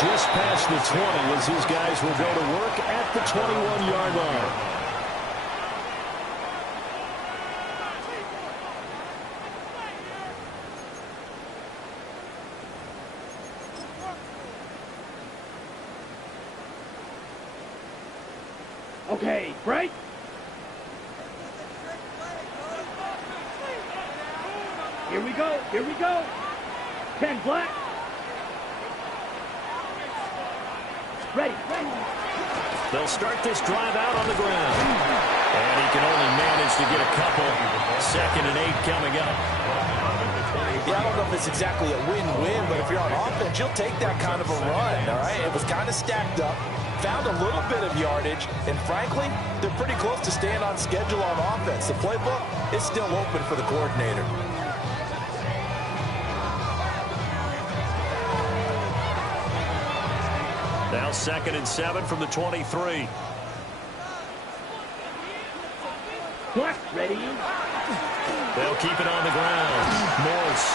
just past the 20 as these guys will go to work at the 21-yard line. Okay, break. Here we go. Here we go. 10 black. Ready. They'll start this drive out on the ground. And he can only manage to get a couple. 2nd and 8 coming up. Yeah, I don't know if it's exactly a win-win, but if you're on offense, you'll take that kind of a run, all right? It was kind of stacked up, found a little bit of yardage, and frankly, they're pretty close to staying on schedule on offense. The playbook is still open for the coordinator. Now 2nd and 7 from the 23. Black, ready. They'll keep it on the ground. Morse.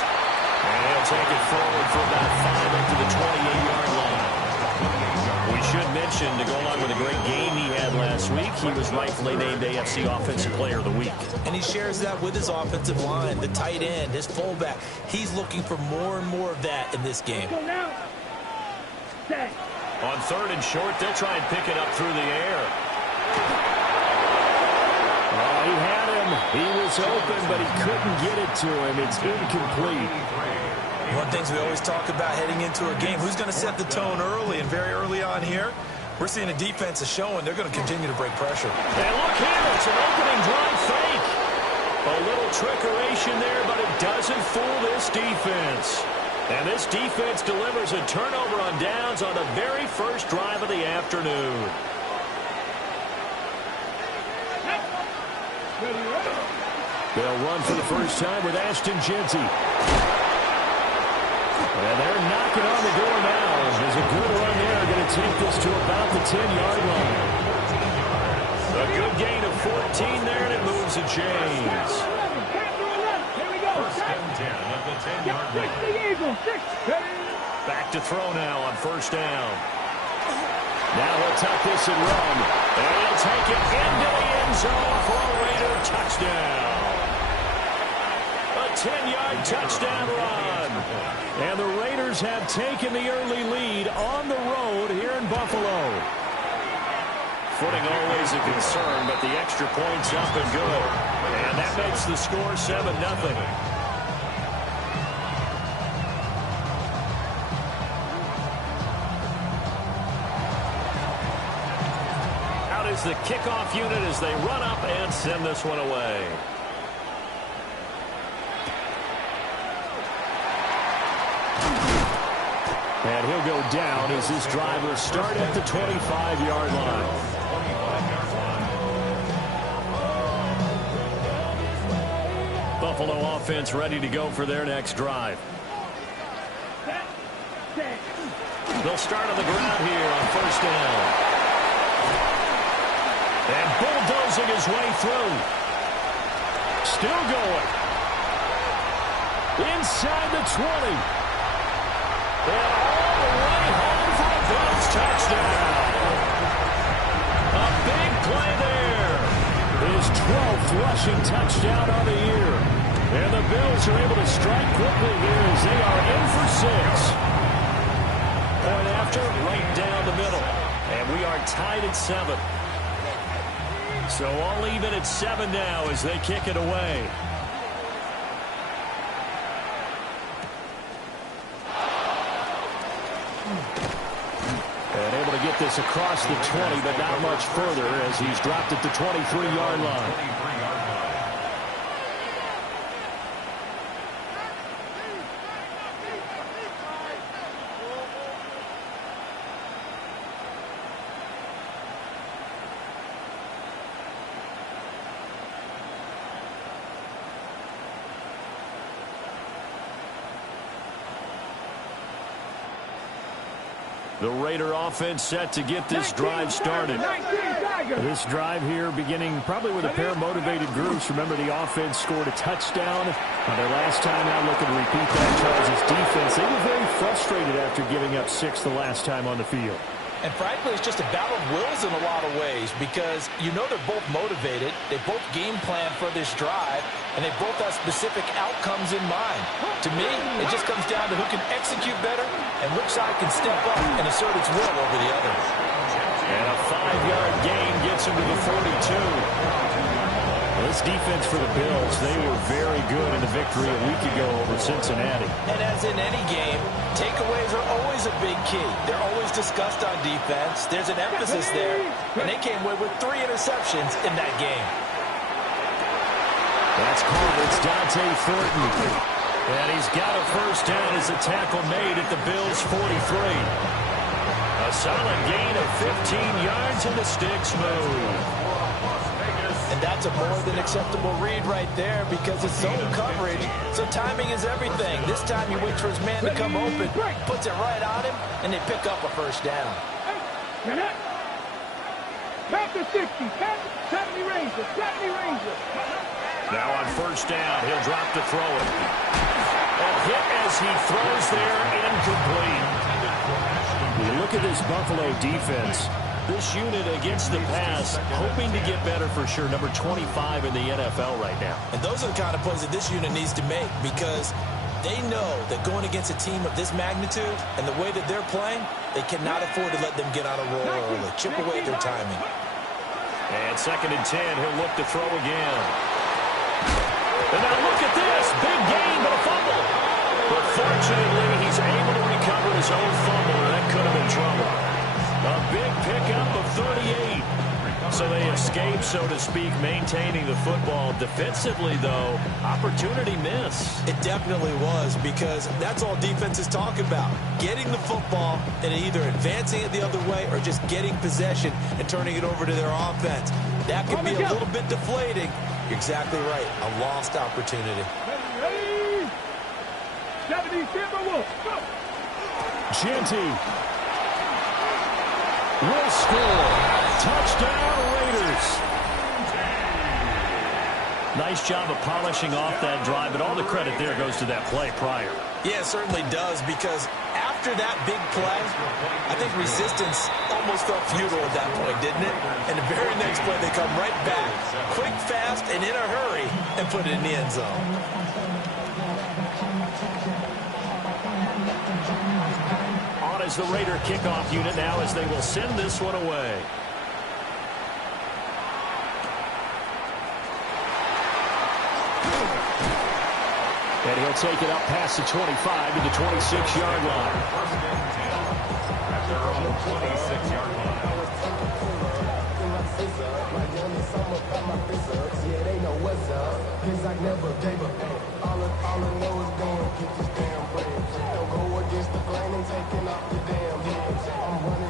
And they'll take it forward for about 5 up to the 28-yard line. We should mention, to go along with a great game he had last week, he was rightfully named AFC Offensive Player of the Week. And he shares that with his offensive line, the tight end, his fullback. He's looking for more and more of that in this game. Go now. Set. On 3rd and short, they'll try and pick it up through the air. Oh, he had him. He was open, but he couldn't get it to him. It's incomplete. One of the things we always talk about heading into a game, who's going to set the tone early, and very early on here, we're seeing a defense is showing they're going to continue to break pressure. And look here, it's an opening drive fake. A little trickeration there, but it doesn't fool this defense. And this defense delivers a turnover on downs on the very first drive of the afternoon. They'll run for the first time with Ashton Jeanty. And they're knocking on the door now. There's a good run there. Going to take this to about the 10-yard line. A good gain of 14 there, and it moves the chains. First and 10 at the 10-yard line. Back to throw now on 1st down. Now he'll tuck this and run. And he'll take it into the end zone for a Raider touchdown. A 10-yard touchdown run. And the Raiders have taken the early lead on the road here in Buffalo. Footing always a concern, but the extra point's up and good. And that makes the score 7-0. Out is the kickoff unit as they run up and send this one away. And he'll go down as this drive will start at the 25-yard line. Buffalo offense ready to go for their next drive. They'll start on the ground here on 1st down. And bulldozing his way through. Still going. Inside the 20. And all the way home for a Bills touchdown. A big play there. His 12th rushing touchdown on the year. And the Bills are able to strike quickly here as they are in for 6. Point after, right down the middle. And we are tied at 7. So all even at 7 now as they kick it away. And able to get this across the 20, but not much further as he's dropped at the 23-yard line. The Raider offense set to get this drive started. This drive here beginning probably with a pair of motivated groups. Remember, the offense scored a touchdown on their last time out, looking to repeat that. Chargers defense, they were very frustrated after giving up 6 the last time on the field. And frankly, it's just a battle of wills in a lot of ways because you know they're both motivated. They both game plan for this drive, and they both have specific outcomes in mind. To me, it just comes down to who can execute better and which side can step up and assert its will over the other. And a 5-yard gain gets him to the 42. This defense for the Bills, they were very good in the victory a week ago over Cincinnati. And as in any game, takeaways are always a big key. They're always discussed on defense. There's an emphasis there, and they came away with 3 interceptions in that game. That's caught. It's Dante Thornton. And he's got a first down as the tackle made at the Bills' 43. A solid gain of 15 yards and the sticks move. And that's a more than acceptable read right there because it's zone coverage, so timing is everything. This time he waits for his man to come open, puts it right on him, and they pick up a first down. Back to 60, 70 Rangers, 70 Rangers. Now on first down, he'll drop to throw it. A hit as he throws there, incomplete. You look at this Buffalo defense. This unit against the pass, hoping to get better for sure. Number 25 in the NFL right now. And those are the kind of plays that this unit needs to make because they know that going against a team of this magnitude and the way that they're playing, they cannot afford to let them get on a roll early. Chip away at their timing. And 2nd and 10, he'll look to throw again. And now look at this. Big gain, but a fumble. But fortunately, he's able to recover his own fumble, and that could have been trouble. A big pickup of 38. So they escape, so to speak, maintaining the football. Defensively, though, opportunity miss. It definitely was because that's all defenses talk about. Getting the football and either advancing it the other way or just getting possession and turning it over to their offense. That could be a little bit deflating. You're exactly right. A lost opportunity. 70 Timberwolves, go! Genty will score. Touchdown, Raiders. Nice job of polishing off that drive, but all the credit there goes to that play prior. Yeah, it certainly does, because after that big play, I think resistance almost felt futile at that point, didn't it? And the very next play, they come right back, quick, fast, and in a hurry, and put it in the end zone. As the Raider kickoff unit now as they will send this one away. And he'll take it up past the 25 to the 26-yard line. At their own 26-yard line.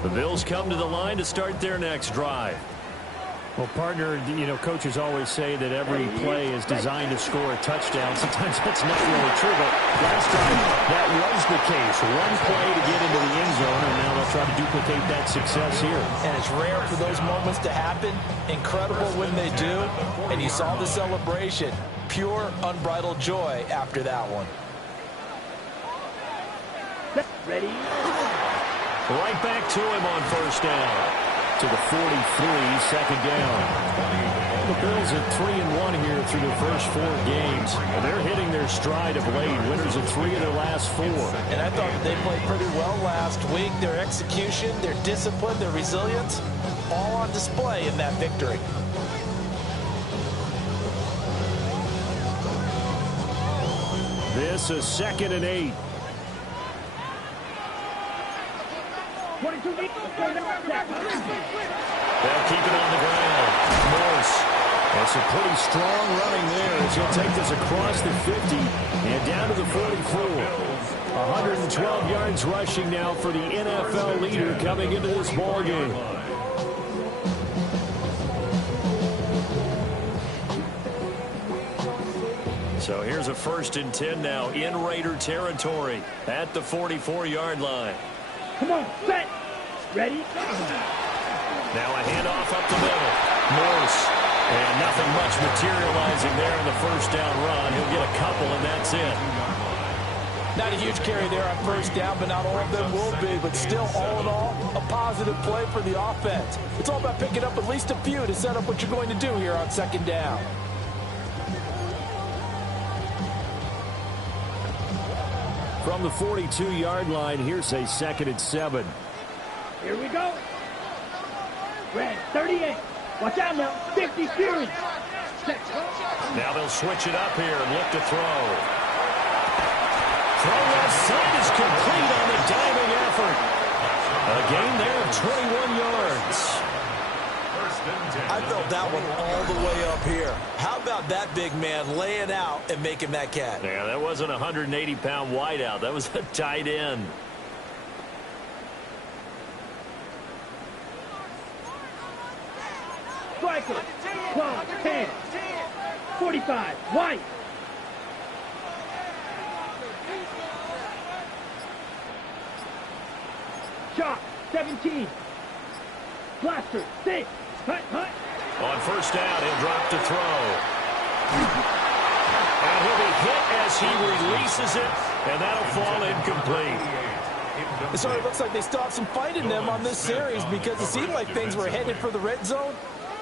The Bills come to the line to start their next drive. Well, partner, you know, coaches always say that every play is designed to score a touchdown. Sometimes that's not really true, but last time that was the case. One play to get into the end zone, and now they'll try to duplicate that success here. And it's rare for those moments to happen. Incredible when they do. And you saw the celebration. Pure, unbridled joy after that one. Ready? Right back to him on first down. To the 43, 2nd down. The Bills at 3-1 here through their first 4 games. They're hitting their stride of late. Winners of 3 of their last 4. And I thought they played pretty well last week. Their execution, their discipline, their resilience, all on display in that victory. This is 2nd and 8. 22 They'll keep it on the ground. Morse. That's a pretty strong running there as he'll take this across the 50 and down to the 44. 112 yards rushing now for the NFL leader coming into this ballgame. So here's a 1st and 10 now in Raider territory at the 44-yard line. Come on, set. Ready? Now a handoff up the middle. Morse. And nothing much materializing there in the first down run. He'll get a couple, and that's it. Not a huge carry there on first down, but not all of them will be. But still, all in all, a positive play for the offense. It's all about picking up at least a few to set up what you're going to do here on second down. From the 42-yard line, here's a 2nd and 7. Here we go. Red, 38. Watch out now. 50 series. Now they'll switch it up here and look to throw. Throw left side is complete on the diving effort. A gain there of 21 yards. I felt that one all the way up here. How about that big man laying out and making that catch? Yeah, that wasn't a 180-pound wideout. That was a tight end. Striker. 12, 10, 45. White. Shot. 17. Blaster. 6. Hut, hut. On first down, he'll drop to throw. And he'll be hit as he releases it, and that'll fall incomplete. So it looks like they still have some fight in them on this series because it seemed like things were headed for the red zone.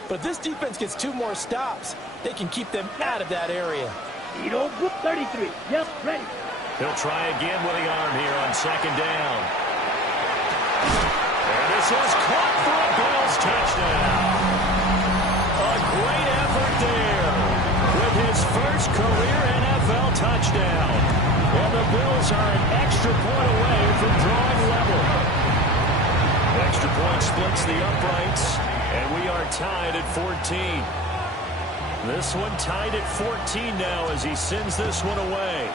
But if this defense gets 2 more stops, they can keep them out of that area. 33. Yep, ready. He'll try again with the arm here on second down. And this is caught for a Bills touchdown. A great effort there with his first career NFL touchdown. And the Bills are an extra point away from drawing level. Extra point splits the uprights, and we are tied at 14. This one tied at 14 now as he sends this one away.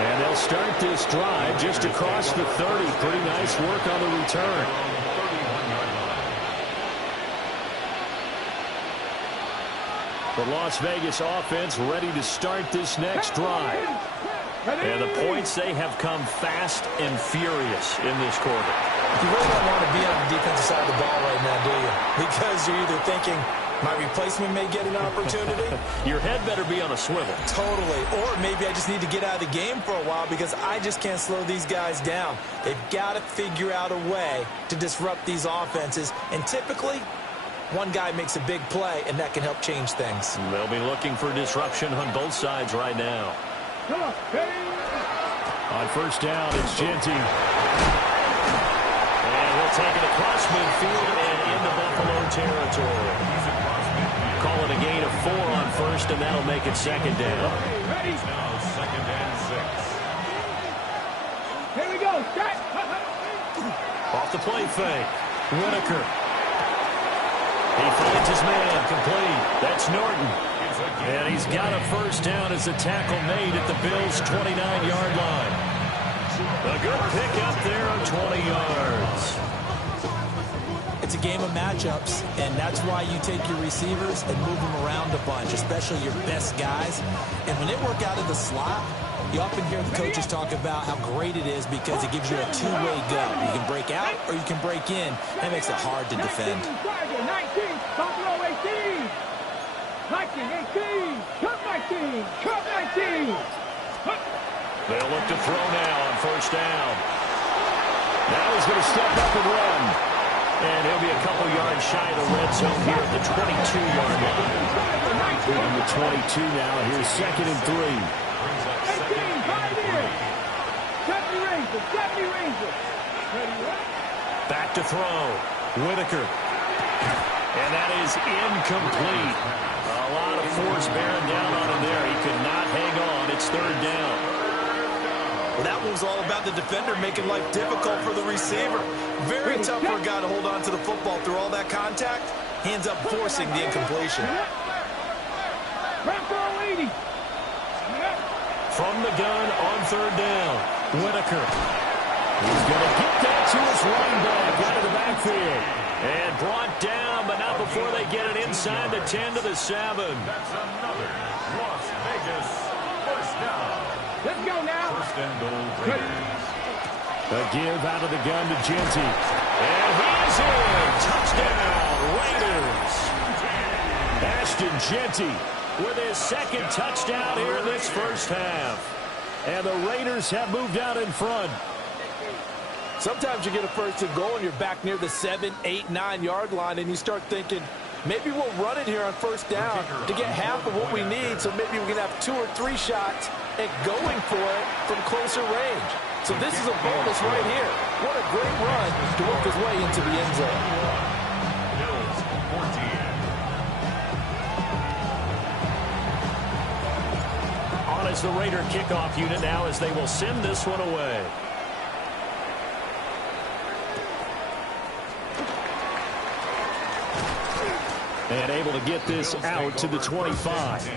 And they'll start this drive just across the 30. Pretty nice work on the return. The Las Vegas offense ready to start this next drive. And the points, they have come fast and furious in this quarter. You really don't want to be on the defensive side of the ball right now, do you? Because you're either thinking, my replacement may get an opportunity. Your head better be on a swivel. Totally. Or maybe I just need to get out of the game for a while because I just can't slow these guys down. They've got to figure out a way to disrupt these offenses. And typically, one guy makes a big play, and that can help change things. They'll be looking for disruption on both sides right now. On first down, it's Genty. And we'll take it across midfield and into Buffalo territory. Call it a gain of 4 on first, and that'll make it second down. Ready? Now second and 6. Here we go. Start. Off the play fake. Whitaker. He finds his man complete. That's Norton. And he's got a first down as the tackle made at the Bills' 29-yard line. A good pickup there of 20 yards. It's a game of matchups, and that's why you take your receivers and move them around a bunch, especially your best guys. And when they work out of the slot, you often hear the coaches talk about how great it is because it gives you a two-way go. You can break out or you can break in. That makes it hard to defend. 19, Buffalo 18. 19, 18. Cut 19. Cut 19. They'll look to throw now on first down. Now he's going to step up and run. And he'll be a couple yards shy of the red zone here at the 22-yard line. On the 22 now, here's second and 3. 18, 5 in. 70 Rangers, 70 Rangers. Back to throw. Whitaker. And that is incomplete. A lot of force bearing down on him there. He could not hang on. It's third down. Well, that was all about the defender making life difficult for the receiver. Very tough for a guy to hold on to the football through all that contact. Hands up forcing the incompletion. From the gun on third down, Whitaker. He's going to get that to his running back out of the backfield. And brought down but not before they get it inside the 10 to the 7. That's another Las Vegas first down. Let's go now. First and goal, Raiders. A give out of the gun to Genty. And he's in. Touchdown, Raiders. Ashton Genty with his second touchdown here in this first half. And the Raiders have moved out in front. Sometimes you get a first and goal and you're back near the 7, 8, 9-yard line, and you start thinking, maybe we'll run it here on first down to get half of what we need, so maybe we can have 2 or 3 shots at going for it from closer range. So this is a bonus right here. What a great run to work his way into the end zone. Bills 14. On is the Raider kickoff unit now as they will send this one away. And able to get this out to the 25.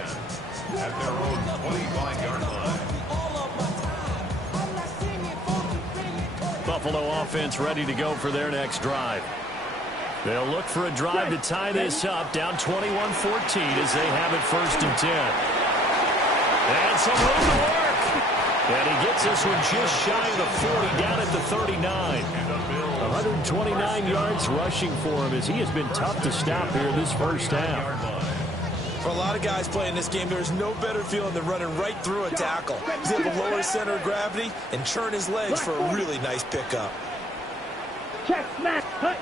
At their own 25-yard line. Buffalo offense ready to go for their next drive. They'll look for a drive to tie this up, down 21-14 as they have it first and 10. And some room to work. And he gets this one just shy of the 40, down at the 39. 129 yards rushing for him as he has been tough to stop here this first half. For a lot of guys playing this game, there's no better feeling than running right through a tackle. He's able to lower center of gravity and churn his legs for a really nice pickup. Check, smash, cut.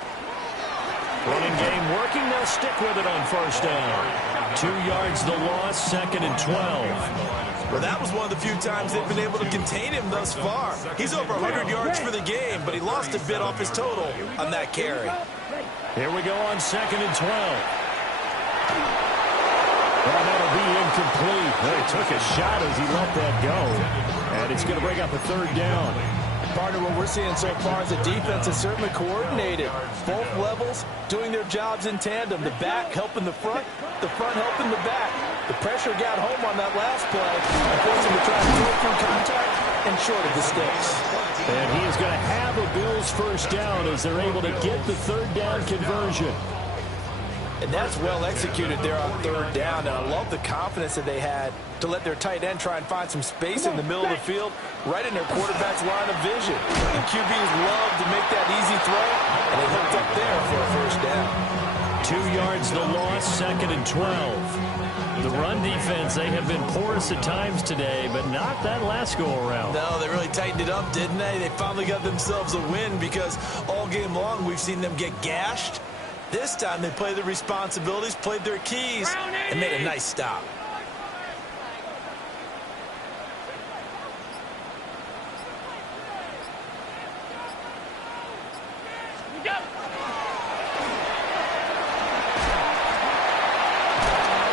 Running game working. They'll stick with it on first down. 2 yards the loss, second and 12. Well, that was one of the few times they've been able to contain him thus far. He's over 100 yards for the game, but he lost a bit off his total on that carry. Here we go on second and 12. Well, that'll be incomplete. Well, he took a shot as he let that go. And it's going to bring up a third down. Partner, what we're seeing so far is the defense is certainly coordinated. Both levels doing their jobs in tandem. The back helping the front helping the back. The pressure got home on that last play and forced him to try and throw through contact and short of the sticks. And he is going to have a Bills first down as they're able to get the third down conversion. And that's well executed there on third down. And I love the confidence that they had to let their tight end try and find some space in the middle of the field, right in their quarterback's line of vision. And QBs love to make that easy throw, and they hooked up there for a first down. 2 yards the loss, second and 12. The run defense, they have been porous at times today, but not that last go-around. No, they really tightened it up, didn't they? They finally got themselves a win because all game long we've seen them get gashed. This time they played their responsibilities, played their keys, and made a nice stop.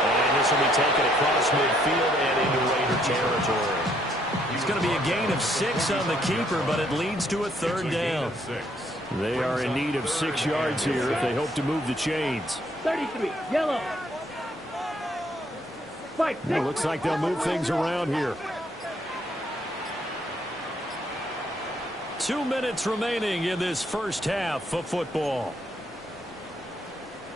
And this will be taken across midfield and into Raider territory. It's going to be a gain of 6 on the keeper, but it leads to a third down. They are in need of 6 yards here if they hope to move the chains. 33, yellow. Fight. It looks like they'll move things around here. 2 minutes remaining in this first half of football.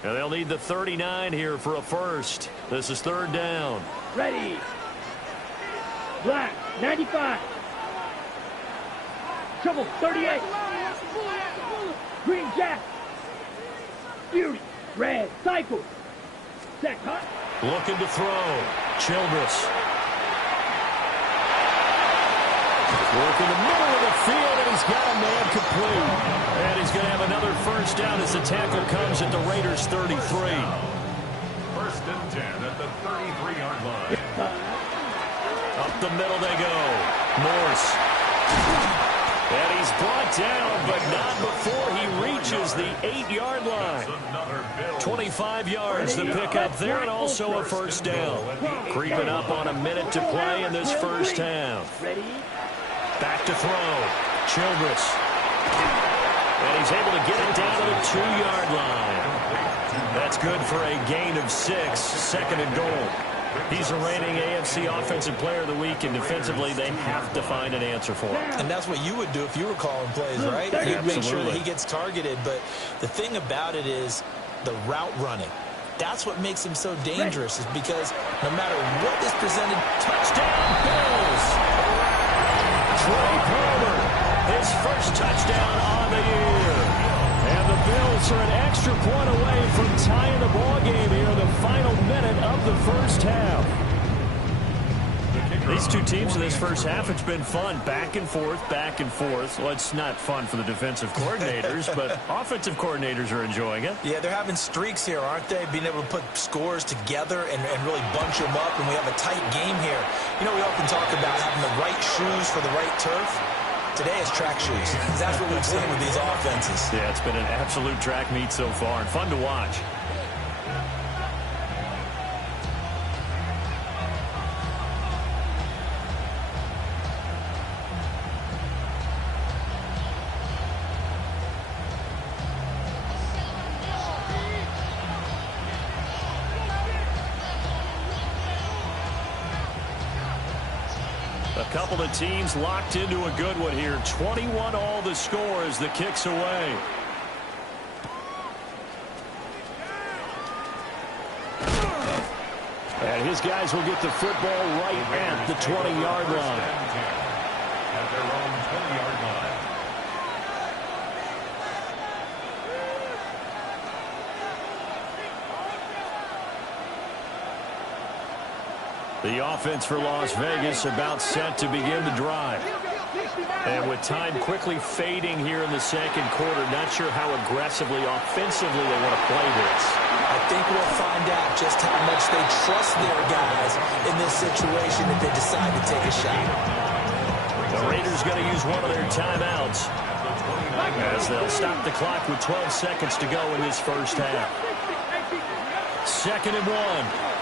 And they'll need the 39 here for a first. This is third down. Ready. Black, 95. Trouble, 38. Green Jack. Beauty, red, cycle. Set, cut. Looking to throw. Childress. Work in the middle of the field, and he's got a man complete. And he's going to have another first down as the tackle comes at the Raiders' 33. First and 10 at the 33-yard line. Up the middle they go. Morse. And he's brought down, but not before he reaches the 8-yard line. 25 yards the pickup there, and also a first down. Creeping up on a minute to play in this first half. Back to throw. Childress. And he's able to get it down to the 2-yard line. That's good for a gain of 6, second and goal. He's the reigning AFC Offensive Player of the Week, and defensively they have to find an answer for him. And that's what you would do if you were calling plays, right? You'd make sure that he gets targeted. But the thing about it is the route running. That's what makes him so dangerous, is because no matter what is presented, Touchdown, Bills! Trey Palmer, his first touchdown on the year. And the Bills are an extra point away from tying the ball game here in the final minute of the first half. These two teams in this first half, it's been fun. Back and forth, back and forth. Well, it's not fun for the defensive coordinators, but offensive coordinators are enjoying it. Yeah, they're having streaks here, aren't they? Being able to put scores together and really bunch them up, and we have a tight game here. You know, we often talk about having the right shoes for the right turf. Today it's track shoes. That's what we've seen with these offenses. Yeah, it's been an absolute track meet so far, and fun to watch. A couple of teams locked into a good one here. 21 all the score as the kick's away. And his guys will get the football right at the 20-yard line. At their own 20-yard line. The offense for Las Vegas about set to begin the drive. And with time quickly fading here in the second quarter, not sure how aggressively, offensively they want to play this. I think we'll find out just how much they trust their guys in this situation if they decide to take a shot. The Raiders going to use one of their timeouts as they'll stop the clock with 12 seconds to go in this first half. 2nd and 1.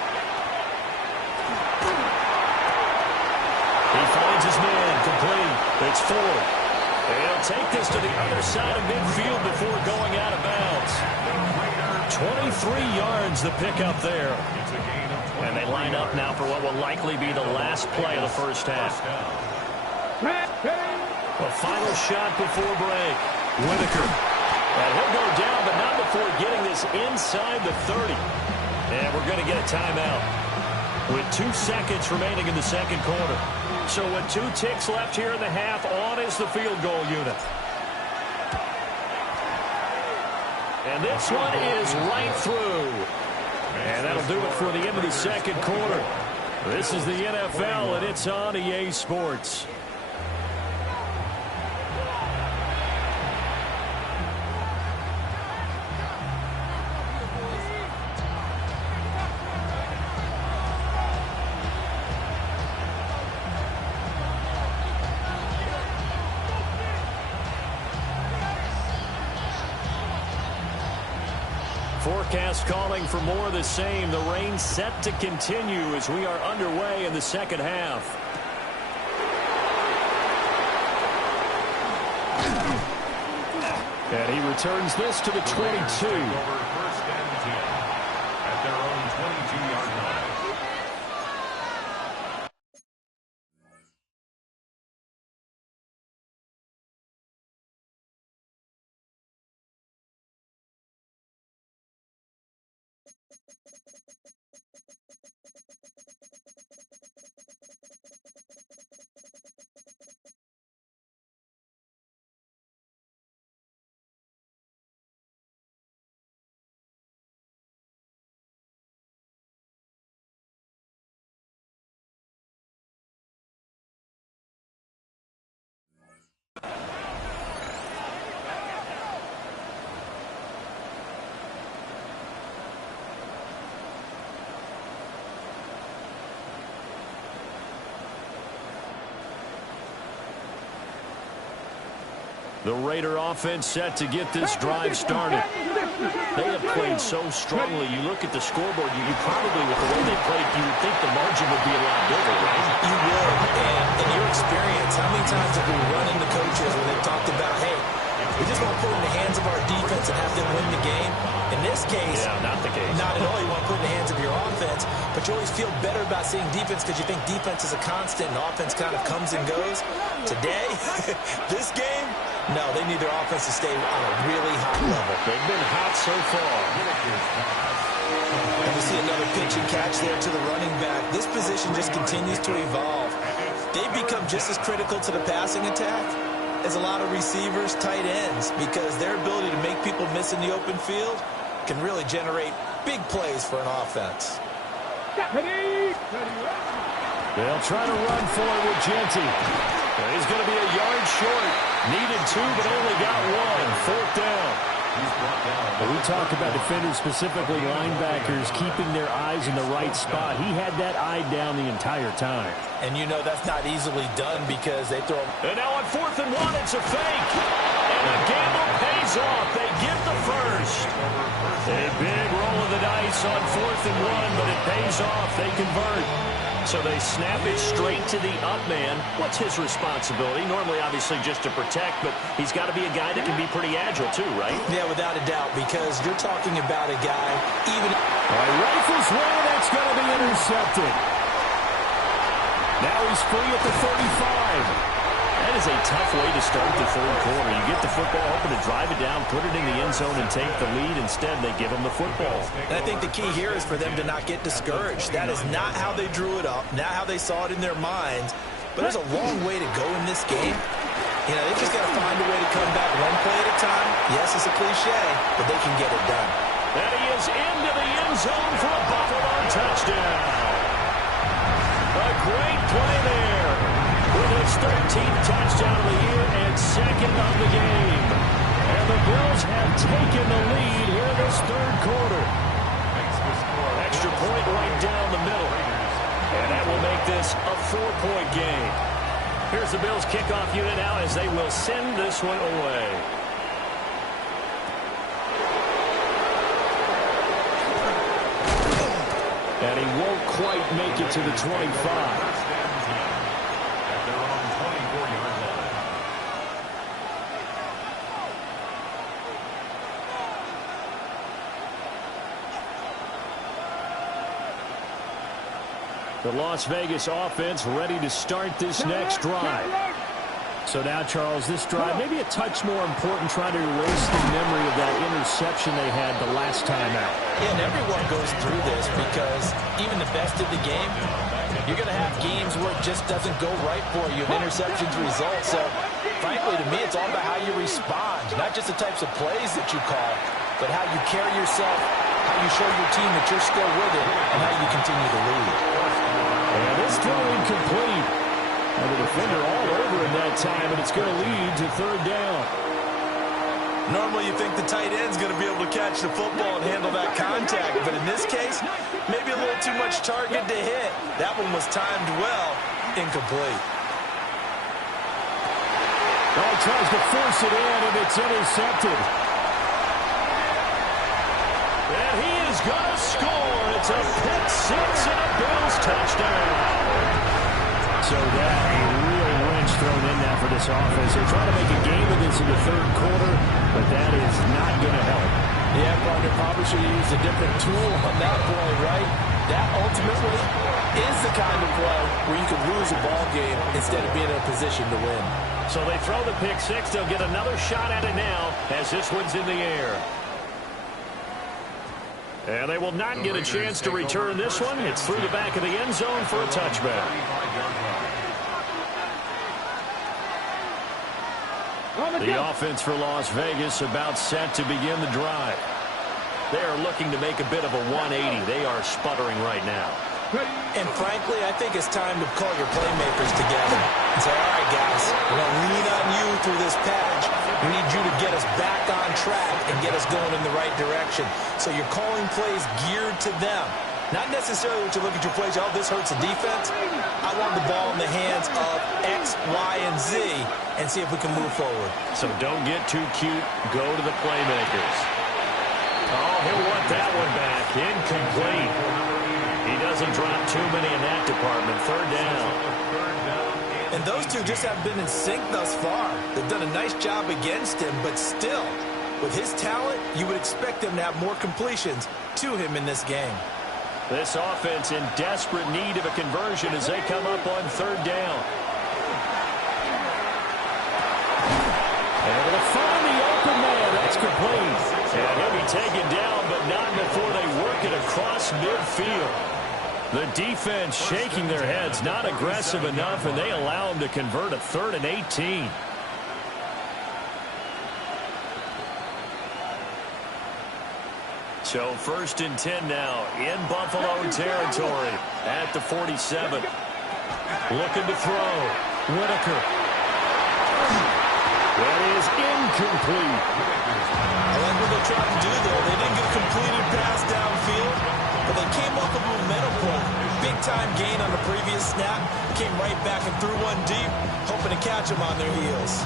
He finds his man complete. It's 4. He'll take this to the other side of midfield before going out of bounds. 23 yards the pickup there. And they line up now for what will likely be the last play of the first half. A final shot before break. Whitaker. And he'll go down, but not before getting this inside the 30. And we're going to get a timeout with 2 seconds remaining in the second quarter. So with 2 ticks left here in the half, on is the field goal unit. And this one is right through. And that'll do it for the end of the second quarter. This is the NFL, and it's on EA Sports. Forecast calling for more of the same. The rain set to continue as we are underway in the second half. And he returns this to the 22. Over 1st and 10 at their own 22-yard line. The Raider offense set to get this drive started. They have played so strongly. You look at the scoreboard, you probably, with the way they played, you would think the margin would be a lot bigger, right? You would. And in your experience, how many times have we run into coaches when they've talked about, hey, we just want to put it in the hands of our defense and have them win the game? In this case, yeah, not the case. Not at all. You want to put it in the hands of your offense, but you always feel better about seeing defense because you think defense is a constant and offense kind of comes and goes. Today, this game, No, they need their offense to stay on a really high level. They've been hot so far. And we see another pitch and catch there to the running back. This position just continues to evolve. They've become just as critical to the passing attack as a lot of receivers, tight ends, because their ability to make people miss in the open field can really generate big plays for an offense. They'll try to run for it with Genty. He's going to be a yard short. Needed 2, but only got 1. 4th down. We talk about defenders, specifically linebackers, keeping their eyes in the right spot. He had that eye down the entire time. And you know that's not easily done because they throw. And now on 4th and 1, it's a fake. And the gamble pays off. They get the first. A big roll of the dice on 4th and 1, but it pays off. They convert. So they snap it straight to the up man. What's his responsibility? Normally, obviously, just to protect, but he's got to be a guy that can be pretty agile, too, right? Yeah, without a doubt, because you're talking about a guy, even... All right, rifles one, that's going to be intercepted. Now he's free at the 35. That is a tough way to start the third quarter. You get the football, hoping to drive it down, put it in the end zone, and take the lead. Instead, they give him the football. And I think the key here is for them to not get discouraged. That is not how they drew it up, not how they saw it in their minds. But there's a long way to go in this game. You know, they just got to find a way to come back one play at a time. Yes, it's a cliche, but they can get it done. And he is into the end zone for a Buffalo touchdown. A great play there. With his 13th touchdown of the year and 2nd of the game. And the Bills have taken the lead here in this third quarter. Extra point right down the middle. And that will make this a 4-point game. Here's the Bills kickoff unit now as they will send this one away. And he won't quite make it to the 25. The Las Vegas offense ready to start this next drive. So now, Charles, this drive maybe a touch more important, trying to erase the memory of that interception they had the last time out. Yeah, and everyone goes through this because even the best of the game, you're going to have games where it just doesn't go right for you, and interceptions result. So, frankly, to me, it's all about how you respond, not just the types of plays that you call, but how you carry yourself, how you show your team that you're still with it, and how you continue to lead. And this throw incomplete. And the defender all over in that time, and it's going to lead to 3rd down. Normally you think the tight end's going to be able to catch the football and handle that contact, but in this case, maybe a little too much target to hit. That one was timed well, incomplete. He tries to force it in, and it's intercepted. And he is going to score. It's a pick six and a Bills touchdown. So that a real wrench thrown in now for this offense. They're trying to make a game of this in the third quarter, but that is not going to help. Yeah, partner, probably should have used a different tool on that play, right? That ultimately is the kind of play where you could lose a ball game instead of being in a position to win. So they throw the pick six. They'll get another shot at it now as this one's in the air. And they will not get a chance to return this one. It's through the back of the end zone for a touchback. The offense for Las Vegas about set to begin the drive. They are looking to make a bit of a 180. They are sputtering right now. And frankly, I think it's time to call your playmakers together and say, all right, guys, we're going to lean on you through this patch. We need you to get us back on track and get us going in the right direction. So you're calling plays geared to them. Not necessarily what you look at your plays, oh, this hurts the defense. I want the ball in the hands of X, Y, and Z and see if we can move forward. So don't get too cute. Go to the playmakers. Oh, he'll want that one back. Incomplete. He doesn't drop too many in that department. 3rd down. And those two just haven't been in sync thus far. They've done a nice job against him, but still, with his talent, you would expect them to have more completions to him in this game. This offense in desperate need of a conversion as they come up on 3rd down. And complete. And he'll be taken down, but not before they work it across midfield. The defense shaking their heads, not aggressive enough, and they allow him to convert a 3rd and 18. So 1st and 10 now in Buffalo territory at the 47. Looking to throw. Whitaker. That is incomplete. I like what they tried to do there. They didn't get a completed pass downfield, but they came off a momentum play. Big-time gain on the previous snap. Came right back and threw one deep, hoping to catch them on their heels.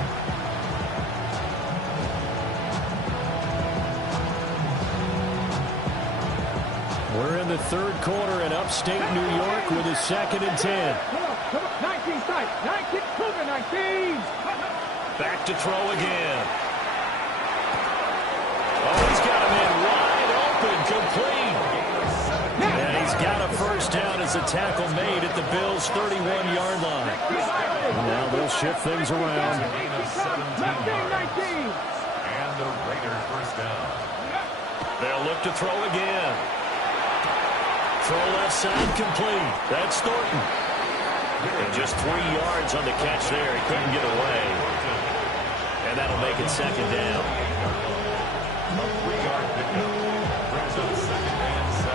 We're in the 3rd quarter in upstate New York with a 2nd and 10. Come on, 19 side, 19, Cougar 19. Back to throw again. Oh, he's got him in wide open, complete. And he's got a 1st down as a tackle made at the Bills' 31-yard line. Now they'll shift things around. 19. And the Raiders 1st down. They'll look to throw again. Throw left side complete. That's Thornton. And just 3 yards on the catch there. He couldn't get away. And that'll make it 2nd down. A 3-yard pickup brings up 2nd and 7.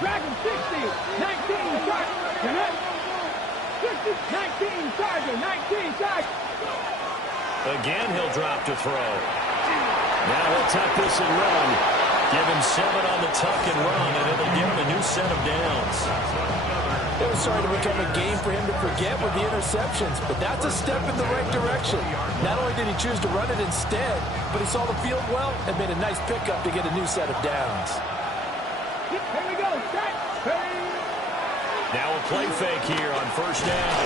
Dragon 60, 19 Charger. 19 Charger, 19 Charger. Again, he'll drop to throw. Now he'll tuck this and run. Give him 7 on the tuck and run, and it'll give him a new set of downs. It was starting to become a game for him to forget with the interceptions, but that's a step in the right direction. Not only did he choose to run it instead, but he saw the field well and made a nice pickup to get a new set of downs. Here we go, set, Now a play fake here on 1st down.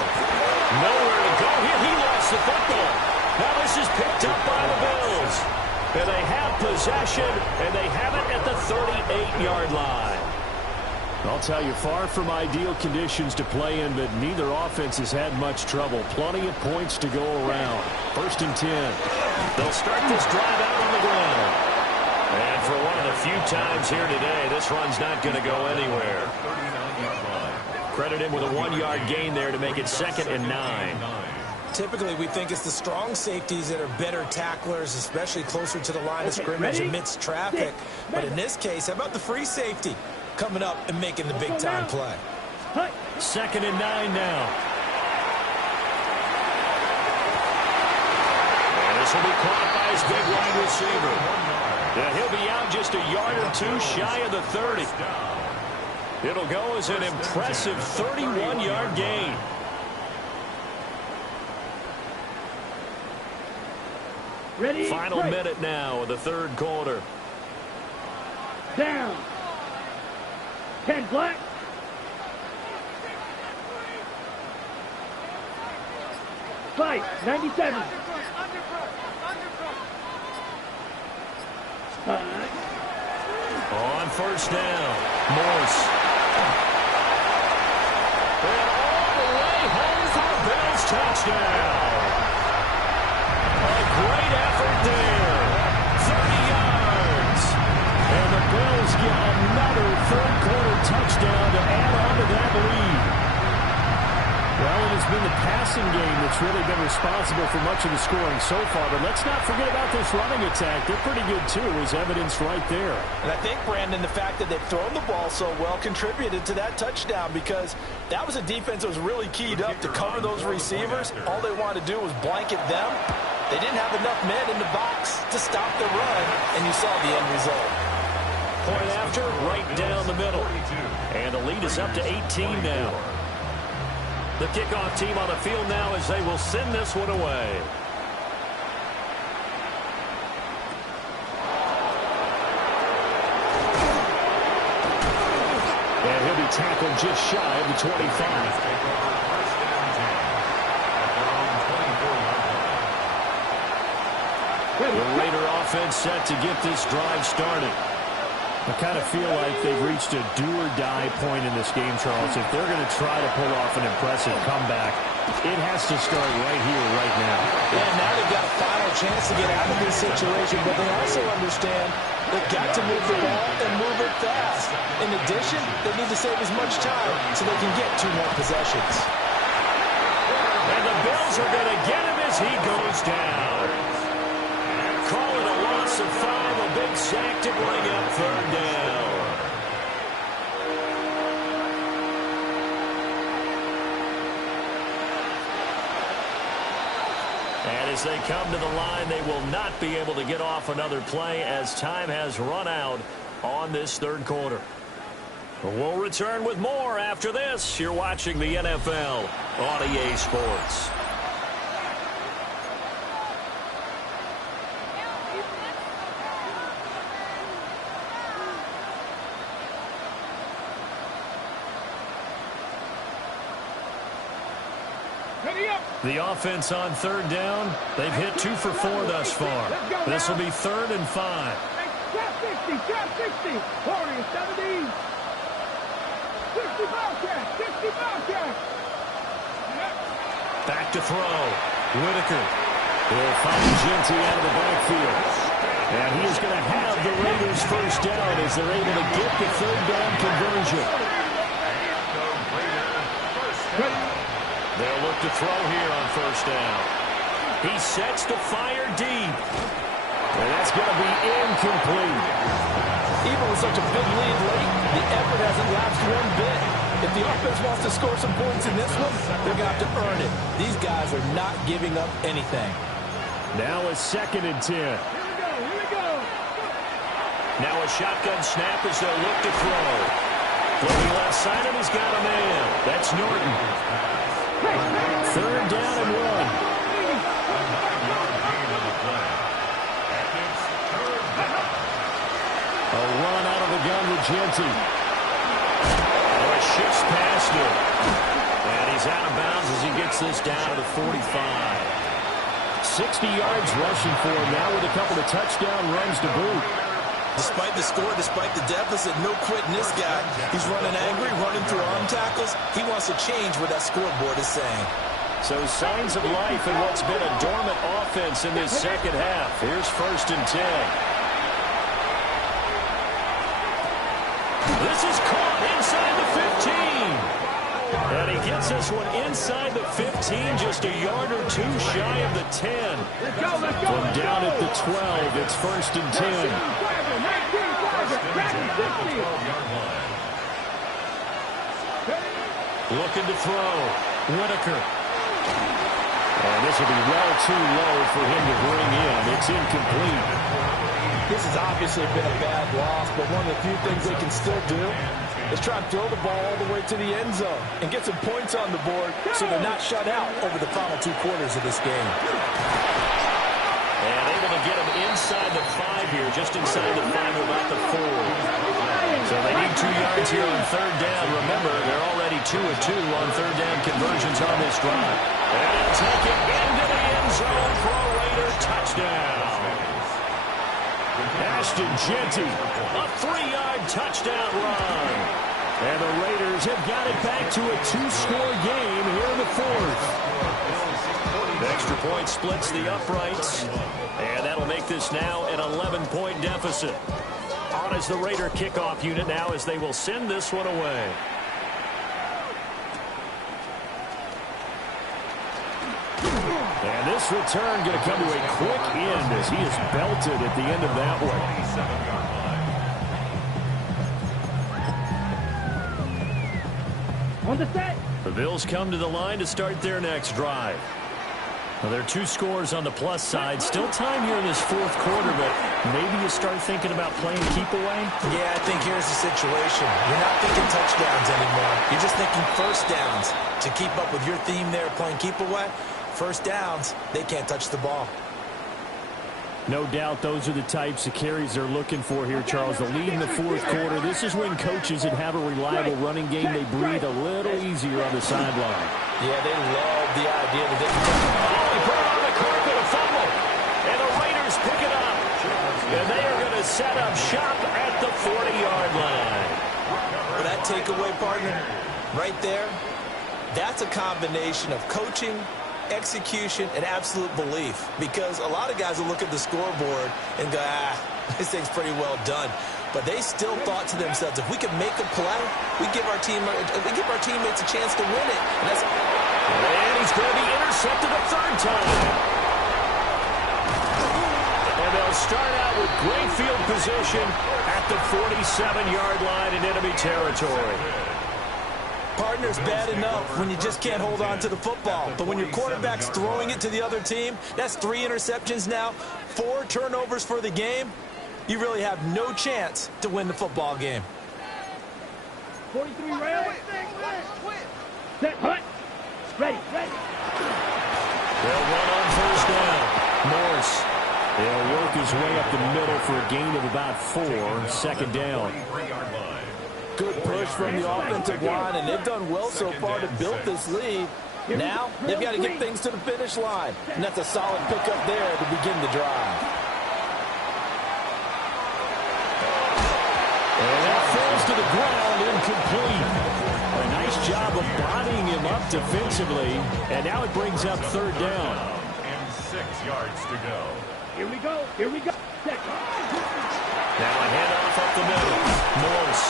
Nowhere to go here. He lost the football. Now this is picked up by the Bills. And they have possession, and they have it at the 38-yard line. I'll tell you, far from ideal conditions to play in, but neither offense has had much trouble. Plenty of points to go around. 1st and 10. They'll start this drive out on the ground. And for one of the few times here today, this run's not going to go anywhere. 39-yard line. Credit him with a 1-yard gain there to make it 2nd and 9. Typically, we think it's the strong safeties that are better tacklers, especially closer to the line of scrimmage amidst traffic. But in this case, how about the free safety coming up and making the big-time play? 2nd and 9 now. And this will be caught by his big wide receiver. Yeah, he'll be out just a yard or 2 shy of the 30. It'll go as an impressive 31-yard gain. Ready, Final break. minute now of the 3rd quarter. Down. 10 black. Fight, 97. On 1st down, Morse. And all the way home for a Bills touchdown. A great effort there. 30 yards. And the Bills get another 3rd quarter touchdown to add on to that lead. Well, it has been the passing game that's really been responsible for much of the scoring so far. But let's not forget about this running attack. They're pretty good, too, as evidenced right there. And I think, Brandon, the fact that they've thrown the ball so well contributed to that touchdown, because that was a defense that was really keyed up to cover those receivers. All they wanted to do was blanket them. They didn't have enough men in the box to stop the run, and you saw the end result. Point after, right down the middle. And the lead is up to 18 now. The kickoff team on the field now as they will send this one away. And he'll be tackled just shy of the 25. The Raider offense set to get this drive started. I kind of feel like they've reached a do-or-die point in this game, Charles. If they're going to try to pull off an impressive comeback, it has to start right here, right now. Yeah, now they've got a final chance to get out of this situation, but they also understand they've got to move the ball and move it fast. In addition, they need to save as much time so they can get 2 more possessions. And the Bills are going to get him as he goes down. Call it a loss of 5, a big sack to bring up 3rd down. And as they come to the line, they will not be able to get off another play as time has run out on this 3rd quarter. We'll return with more after this. You're watching the NFL on EA Sports. The offense on 3rd down. They've hit 2 for 4 thus far. This will be 3rd and 5. Trap 60, trap 60. Warriors 70. 60 Bobcat, 60 Bobcat. Back to throw. Whitaker will find Genty out of the backfield. And he is going to have the Raiders first down as they're able to get the 3rd down conversion. They'll look to throw here on 1st down. He sets to fire deep. And that's going to be incomplete. Even with such a big lead late, the effort hasn't lapsed one bit. If the offense wants to score some points in this one, they're going to have to earn it. These guys are not giving up anything. Now a 2nd and 10. Here we go. Now a shotgun snap as they'll look to throw. Looking left side, and he's got a man. That's Norton. 3rd down and 1. A run out of the gun with Genty. Oh, it shifts past him. And he's out of bounds as he gets this down to the 45. 60 yards rushing for him now with a couple of touchdown runs to boot. Despite the score, despite the deficit, no quitting this guy. He's running angry, running through arm tackles. He wants to change what that scoreboard is saying. So signs of life in what's been a dormant offense in this 2nd half. Here's 1st and 10. This is caught inside the 15. And he gets this one inside the 15, just a yard or 2 shy of the 10. From down at the 12, it's 1st and 10. Looking to throw. Whitaker. And this will be well too low for him to bring in. It's incomplete. This has obviously been a bad loss, but one of the few things they can still do is try and throw the ball all the way to the end zone and get some points on the board so they're not shut out over the final 2 quarters of this game. And able to get him inside the 5 here, just inside the 5, about the 4. So they need 2 yards here on 3rd down. Remember, they're already 2 of 2 on 3rd down conversions on this drive. And he'll take it into the end zone for a Raider touchdown. Ashton Genty, a 3-yard touchdown run. And the Raiders have got it back to a 2-score game here in the 4th. The extra point splits the uprights. And that'll make this now an 11-point deficit. On as the Raider kickoff unit now as they will send this one away. And this return going to come to a quick end as he is belted at the end of that one. On the set. The Bills come to the line to start their next drive. Well, there are 2 scores on the plus side. Still time here in this 4th quarter, but maybe you start thinking about playing keep away? Yeah, I think here's the situation. You're not thinking touchdowns anymore. You're just thinking 1st downs. To keep up with your theme there, playing keep away, 1st downs, they can't touch the ball. No doubt those are the types of carries they're looking for here, Charles. The lead in the 4th quarter. This is when coaches that have a reliable running game, they breathe a little easier on the sideline. Yeah, they love the idea that they can touch the ball. He put it on the carpet, a fumble. And the Raiders pick it up. And they are going to to set up shop at the 40-yard line. For that takeaway, partner, right there, that's a combination of coaching, execution, and absolute belief. Because a lot of guys will look at the scoreboard and go, this thing's pretty well done. But they still thought to themselves, if we can make a play, we give our teammates a chance to win it. And he's going to be intercepted a third time. And they'll start out with great field position at the 47-yard line in enemy territory. Partner's bad enough when you just can't hold on to the football. But when your quarterback's throwing it to the other team, that's 3 interceptions now, 4 turnovers for the game. You really have no chance to win the football game. 43 rail. Set, hut. Ready. They'll run on first down. Morris. He'll work his way up the middle for a gain of about 4. Second down. Good push from the offensive line, and they've done well so far to build this lead. Now, they've got to get things to the finish line, and that's a solid pickup there to begin the drive. And that falls to the ground, incomplete. A nice job of bodying him up defensively, and now it brings up third down. And 6 yards to go. Here we go. Set. Now a handoff up the middle. Morris.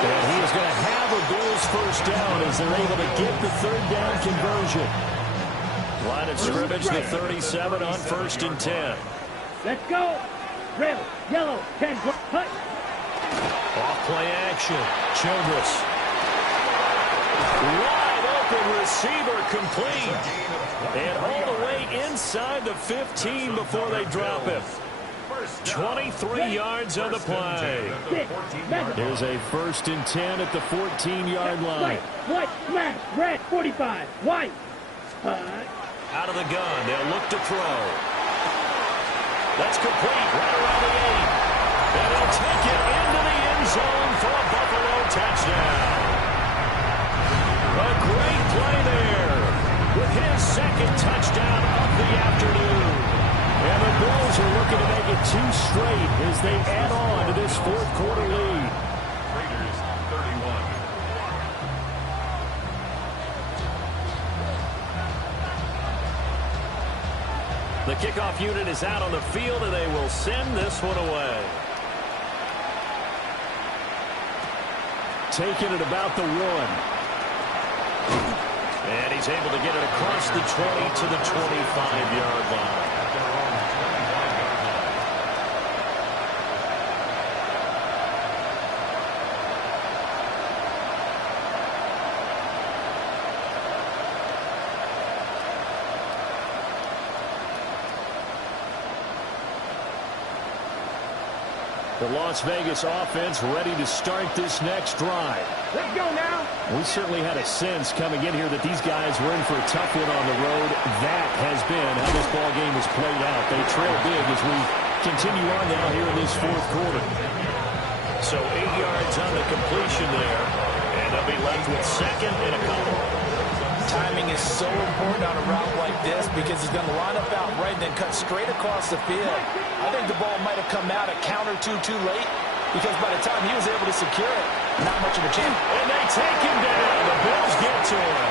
And he is going to have a Bills first down as they're able to get the third down conversion. Line of scrimmage, the 37 on 1st and 10. Let's go. Red, yellow, 10, hut. Off play action. Childress. Wide open receiver complete. And all the way inside the 15 before they drop him. 23 yards on the play. Here's a 1st and 10 at the 14-yard line. White, smash, red, 45, white. Out of the gun, they'll look to throw. That's complete, right around the 8. And he'll take it into the end zone for a Buffalo touchdown. A great play there with his 2nd touchdown of the afternoon. And the Bills are looking to make it 2 straight as they add on to this 4th quarter lead. Raiders 31. The kickoff unit is out on the field, and they will send this one away. Taking it about the 1. And he's able to get it across the 20 to the 25-yard line. The Las Vegas offense ready to start this next drive. Let's go now. We certainly had a sense coming in here that these guys were in for a tough one on the road. That has been how this ball game has played out. They trail big as we continue on now here in this 4th quarter. So 8 yards on the completion there, and they'll be left with 2nd and a couple. Timing is so important on a route like this because he's going to line up out right and then cut straight across the field. I think the ball might have come out a count or two too late because by the time he was able to secure it, not much of a chance. And they take him down. The Bills get to him.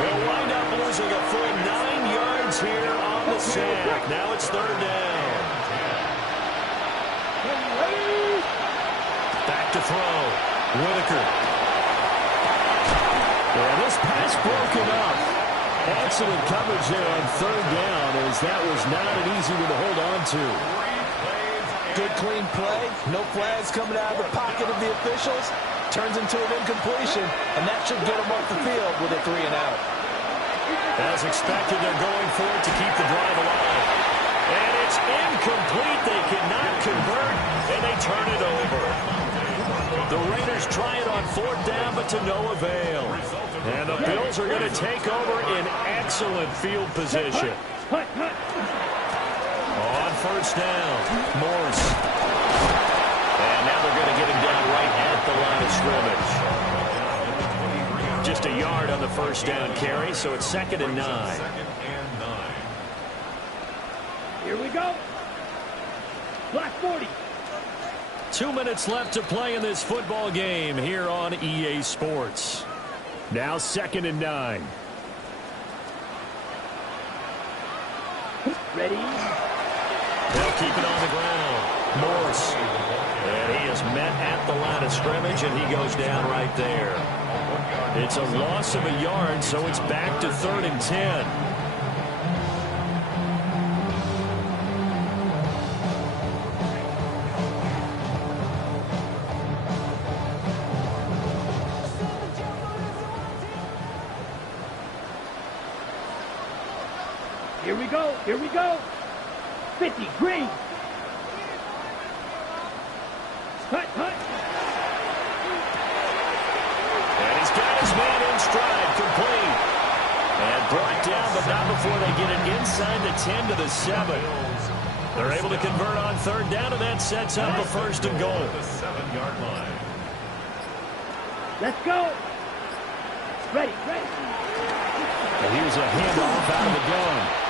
They'll wind up losing a full 9 yards here on the sack. Now it's 3rd down. Back to throw. Whitaker. And this pass broken up. Excellent coverage there on 3rd down as that was not an easy one to hold on to. Good clean play. No flags coming out of the pocket of the officials. Turns into an incompletion, and that should get them off the field with a 3 and out. As expected, they're going for it to keep the drive alive. And it's incomplete. They cannot convert, and they turn it over. The Raiders try it on 4th down, but to no avail. And the Bills are going to take over in excellent field position. On 1st down, Morris. And now they're going to get him down right at the line of scrimmage. Just a yard on the 1st down carry, so it's 2nd and 9. Here we go. Block 40. 2 minutes left to play in this football game here on EA Sports. Now 2nd and 9. Ready? They'll keep it on the ground. Morse. And he is met at the line of scrimmage, and he goes down right there. It's a loss of a yard, so it's back to 3rd and 10. Here we go. Here we go. 50. Green. Hut, hut. And he's got his man in stride, complete. And brought down, but not before they get it inside the 10 to the 7. They're able to convert on 3rd down, and that sets up a 1st and goal. The 7-yard line. Let's go. Ready, ready. And here's a handoff out of the gun.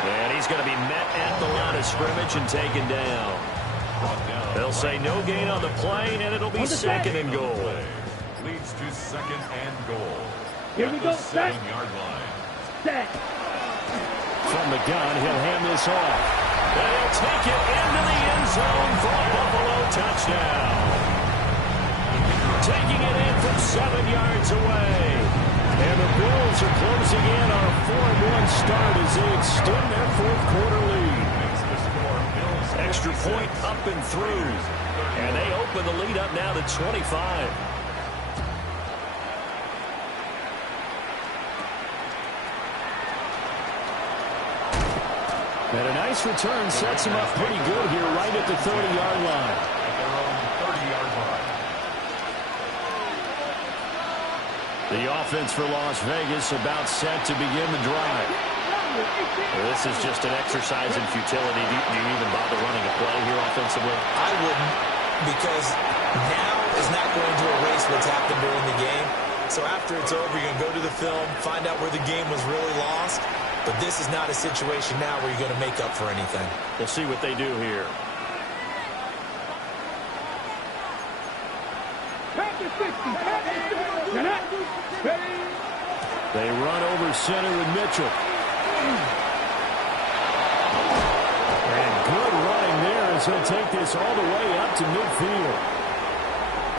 And he's going to be met at the line of scrimmage and taken down. They'll say no gain on the play, and it'll be 2nd and goal. Leads to 2nd and goal. Here we go. 7-yard line. Set. From the gun, he'll hand this off. And he'll take it into the end zone for a Buffalo touchdown. Taking it in from 7 yards away. And the Bills are closing in on a 4-1 start as they extend their 4th quarter lead. Extra point up and through. And they open the lead up now to 25. And a nice return sets him up pretty good here right at the 30-yard line. At their own 30-yard line. The offense for Las Vegas about set to begin the drive. Well, this is just an exercise in futility. Do you even bother running a play here offensively? I wouldn't, because now is not going to erase what's happened during the game. So after it's over, you're going to go to the film, find out where the game was really lost. But this is not a situation now where you're going to make up for anything. We'll see what they do here. They run over center with Mitchell. And good running there as he'll take this all the way up to midfield.